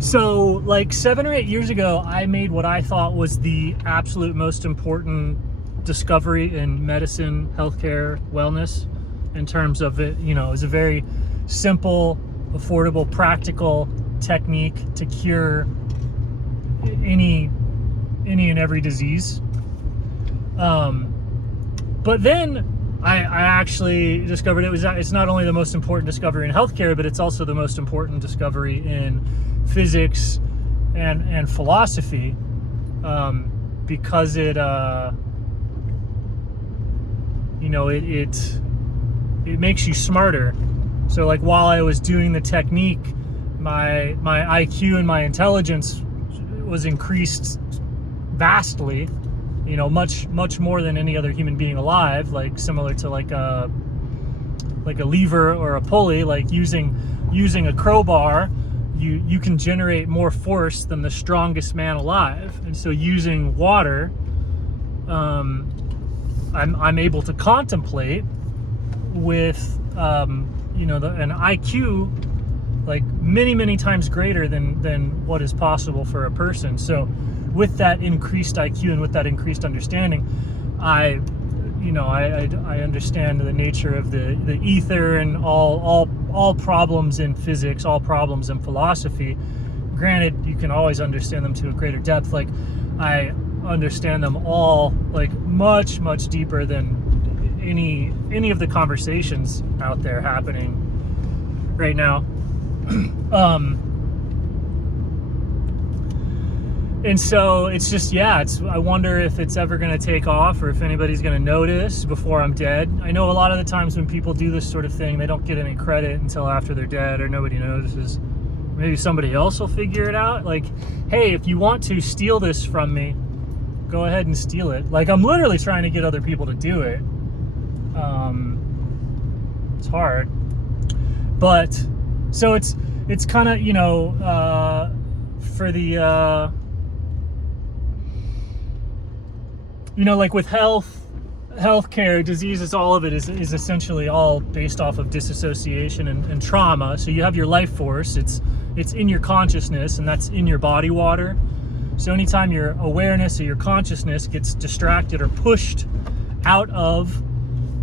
So like 7 or 8 years ago, I made what I thought was the absolute most important discovery in medicine, healthcare, wellness, in terms of it. You know, it was a very simple, affordable, practical technique to cure any and every disease. But then I actually discovered it's not only the most important discovery in healthcare, but it's also the most important discovery in physics and philosophy, because it makes you smarter. So like while I was doing the technique, my IQ and my intelligence was increased vastly, much more than any other human being alive, like similar to like a lever or a pulley. Like using a crowbar, you can generate more force than the strongest man alive. And so using water, I'm able to contemplate with an IQ like many times greater than what is possible for a person. So with that increased IQ and with that increased understanding, I understand the nature of the ether and all problems in physics, all problems in philosophy. Granted, you can always understand them to a greater depth. Like I understand them all like much deeper than any of the conversations out there happening right now. And so it's just, I wonder if it's ever going to take off or if anybody's going to notice before I'm dead. I know a lot of the times when people do this sort of thing, they don't get any credit until after they're dead or nobody notices. Maybe somebody else will figure it out. Like, hey, if you want to steal this from me, go ahead and steal it. Like, I'm literally trying to get other people to do it. It's hard. But, so it's kind of, for the, like with healthcare, diseases, all of it is essentially all based off of disassociation and trauma. So you have your life force, it's in your consciousness, and that's in your body water. So anytime your awareness or your consciousness gets distracted or pushed out of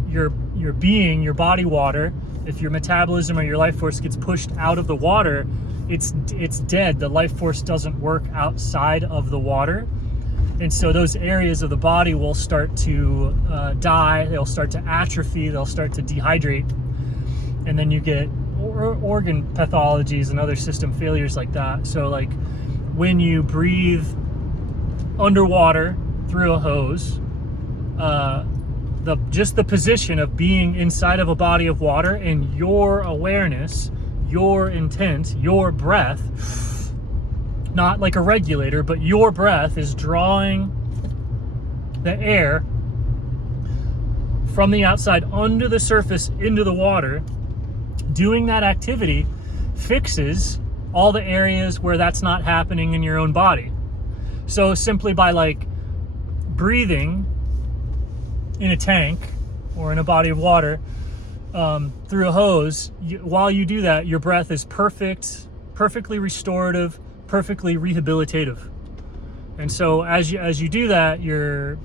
your being, your body water, if your metabolism or your life force gets pushed out of the water, it's dead. The life force doesn't work outside of the water. And so those areas of the body will start to die, they'll start to atrophy, they'll start to dehydrate. And then you get organ pathologies and other system failures like that. So like when you breathe underwater through a hose, just the position of being inside of a body of water and your awareness, your intent, your breath, not like a regulator, but your breath is drawing the air from the outside under the surface into the water. Doing that activity fixes all the areas where that's not happening in your own body. So simply by like breathing in a tank or in a body of water through a hose, while you do that, your breath is perfectly restorative, perfectly rehabilitative. And so as you do that, your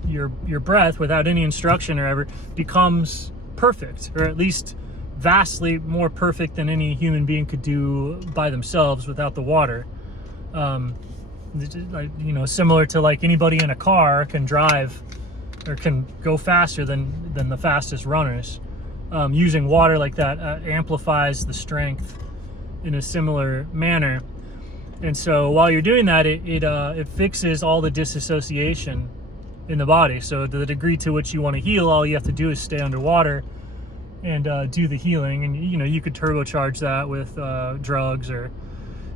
breath, without any instruction or ever, becomes perfect, or at least vastly more perfect than any human being could do by themselves without the water. Similar to like anybody in a car can drive or can go faster than the fastest runners. Using water like that amplifies the strength in a similar manner. And so while you're doing that, it fixes all the disassociation in the body. So to the degree to which you want to heal, all you have to do is stay underwater and do the healing. And you could turbocharge that with drugs or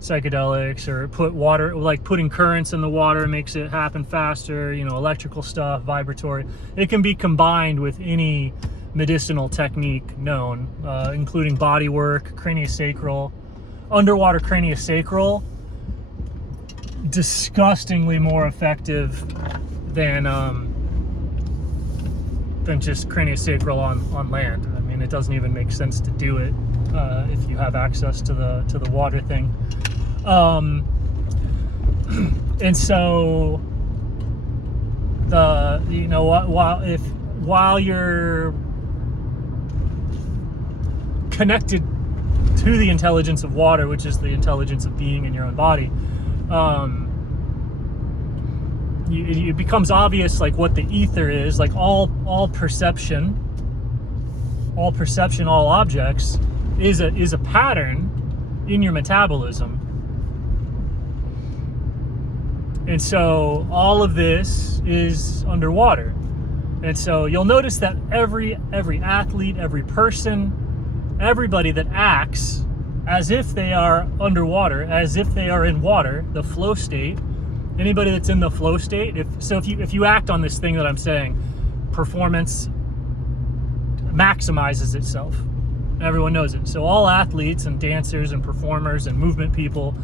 psychedelics, or put water, like putting currents in the water makes it happen faster. Electrical stuff, vibratory. It can be combined with any medicinal technique known, including body work, craniosacral, underwater craniosacral. Disgustingly more effective than just craniosacral on land. I mean, it doesn't even make sense to do it if you have access to the water thing. And so while you're connected to the intelligence of water, which is the intelligence of being in your own body, it becomes obvious like what the ether is. Like all perception, all objects is a pattern in your metabolism. And so all of this is underwater. And so you'll notice that every athlete, every person, everybody that acts as if they are underwater, as if they are in water, the flow state, anybody that's in the flow state, if you act on this thing that I'm saying, performance maximizes itself. Everyone knows it. So all athletes and dancers and performers and movement people,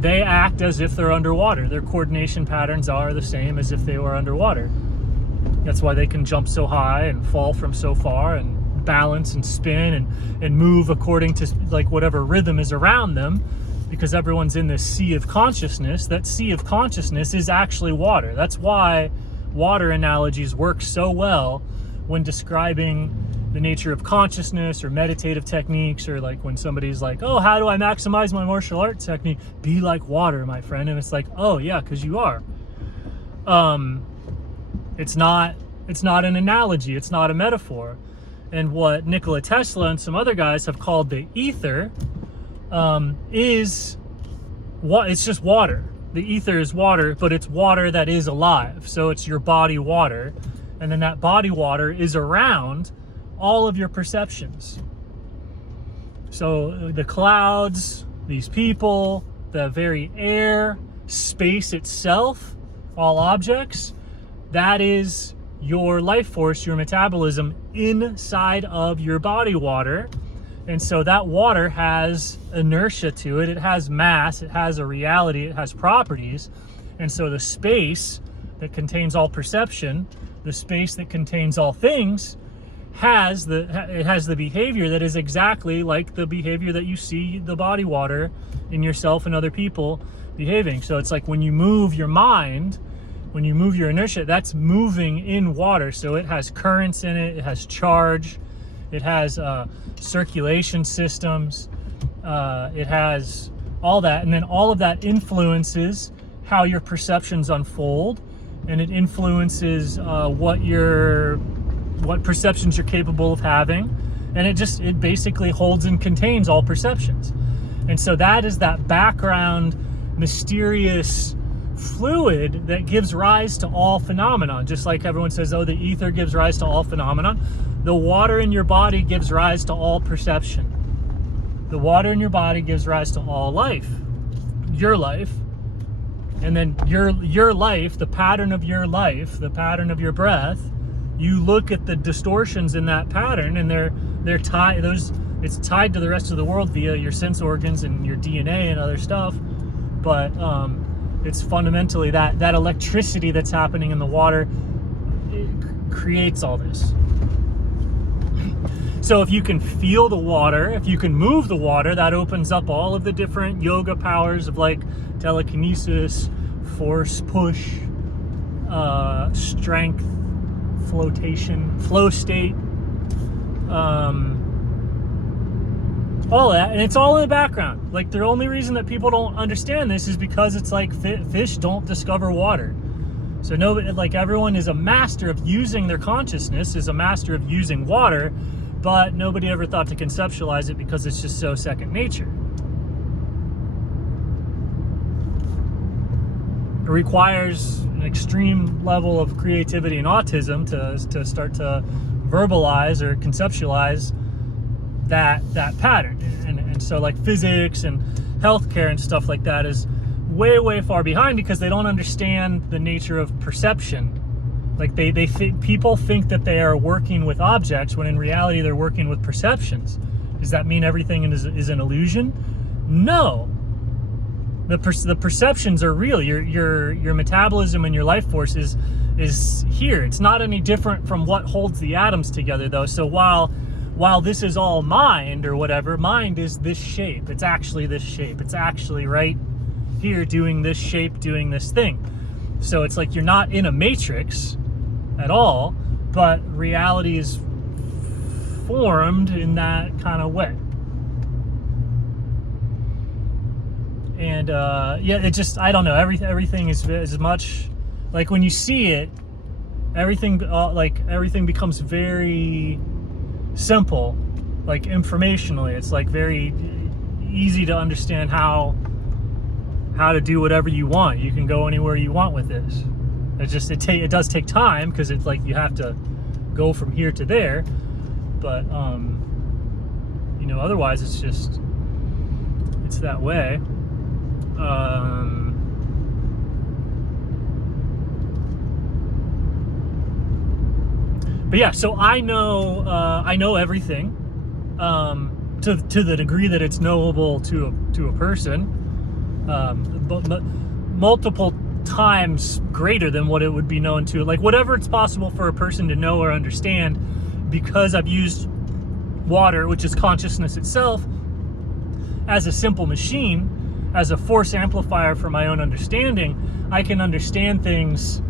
they act as if they're underwater. Their coordination patterns are the same as if they were underwater. That's why they can jump so high and fall from so far and balance and spin and move according to like whatever rhythm is around them, because everyone's in this sea of consciousness. That sea of consciousness is actually water. That's why water analogies work so well when describing the nature of consciousness or meditative techniques, or like when somebody's like, oh, how do I maximize my martial art technique? Be like water, my friend. And it's like, oh yeah, because you are. It's not an analogy, it's not a metaphor. And what Nikola Tesla and some other guys have called the ether is what? It's just water. The ether is water, but it's water that is alive. So it's your body water, and then that body water is around all of your perceptions. So the clouds, these people, the very air, space itself, all objects, that is your life force, your metabolism inside of your body water. And so that water has inertia to it. It has mass, it has a reality, it has properties. And so the space that contains all perception, the space that contains all things, has the behavior that is exactly like the behavior that you see the body water in yourself and other people behaving. So it's like when you move your mind, when you move your inertia, that's moving in water. So it has currents in it, it has charge, it has circulation systems, it has all that. And then all of that influences how your perceptions unfold, and it influences what perceptions you're capable of having, and it basically holds and contains all perceptions. And so that is that background mysterious fluid that gives rise to all phenomenon. Just like everyone says, oh, the ether gives rise to all phenomenon, the water in your body gives rise to all perception. The water in your body gives rise to all life, your life. And then your life, the pattern of your life, the pattern of your breath, you look at the distortions in that pattern, and they're tied. It's tied to the rest of the world via your sense organs and your DNA and other stuff. But it's fundamentally that electricity that's happening in the water, it creates all this. So if you can feel the water, if you can move the water, that opens up all of the different yoga powers of like telekinesis, force, push, strength, flotation, flow state, all that. And it's all in the background. Like the only reason that people don't understand this is because it's like fish don't discover water. So nobody, like everyone is a master of using their consciousness, is a master of using water, but nobody ever thought to conceptualize it because it's just so second nature. It requires an extreme level of creativity and autism to start to verbalize or conceptualize that pattern. And so like physics and healthcare and stuff like that is way far behind because they don't understand the nature of perception. Like people think that they are working with objects when in reality they're working with perceptions. Does that mean everything is an illusion? No. The perceptions are real. Your metabolism and your life force is here. It's not any different from what holds the atoms together though. So while this is all mind or whatever, mind is this shape. It's actually this shape. It's actually right here doing this shape, doing this thing. So it's like you're not in a matrix at all, but reality is formed in that kind of way. And yeah, it just, I don't know, everything is as much like when you see it, everything becomes very simple, like informationally. It's like very easy to understand how to do whatever you want. You can go anywhere you want with this. It does take time, because it's like you have to go from here to there, but you know, otherwise it's that way. But yeah, so I know everything to the degree that it's knowable to a person, but multiple times greater than what it would be known to, like whatever it's possible for a person to know or understand, because I've used water, which is consciousness itself, as a simple machine, as a force amplifier for my own understanding. I can understand things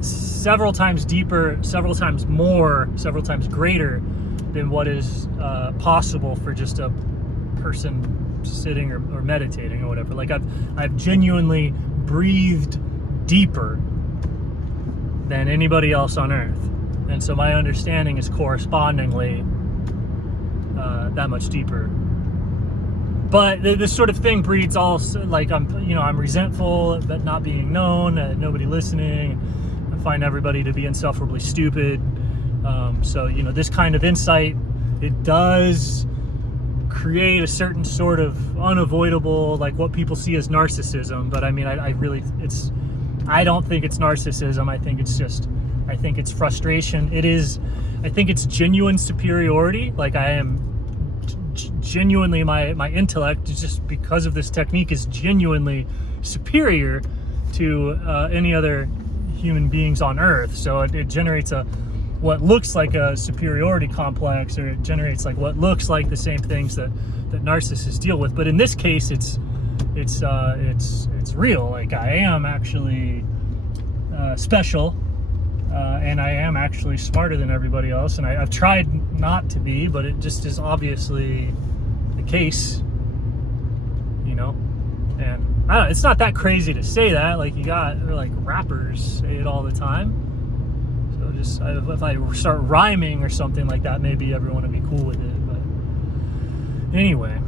several times deeper, several times more, several times greater than what is possible for just a person sitting or meditating or whatever. Like I've genuinely breathed deeper than anybody else on earth, and so my understanding is correspondingly that much deeper. But this sort of thing breeds all, like, I'm resentful at not being known, at nobody listening. I find everybody to be insufferably stupid. So, you know, this kind of insight, it does create a certain sort of unavoidable, like what people see as narcissism. But I mean, I don't think it's narcissism. I think it's frustration. I think it's genuine superiority. Like I am genuinely, my intellect, just because of this technique, is genuinely superior to any other human beings on earth. So it generates what looks like a superiority complex, or it generates like what looks like the same things that narcissists deal with. But in this case, it's real. Like I am actually special, and I am actually smarter than everybody else, and I've tried not to be, but it just is obviously the case, you know. And I don't know, it's not that crazy to say that. Like you got, like, rappers say it all the time. So just if I start rhyming or something like that, maybe everyone would be cool with it. But anyway,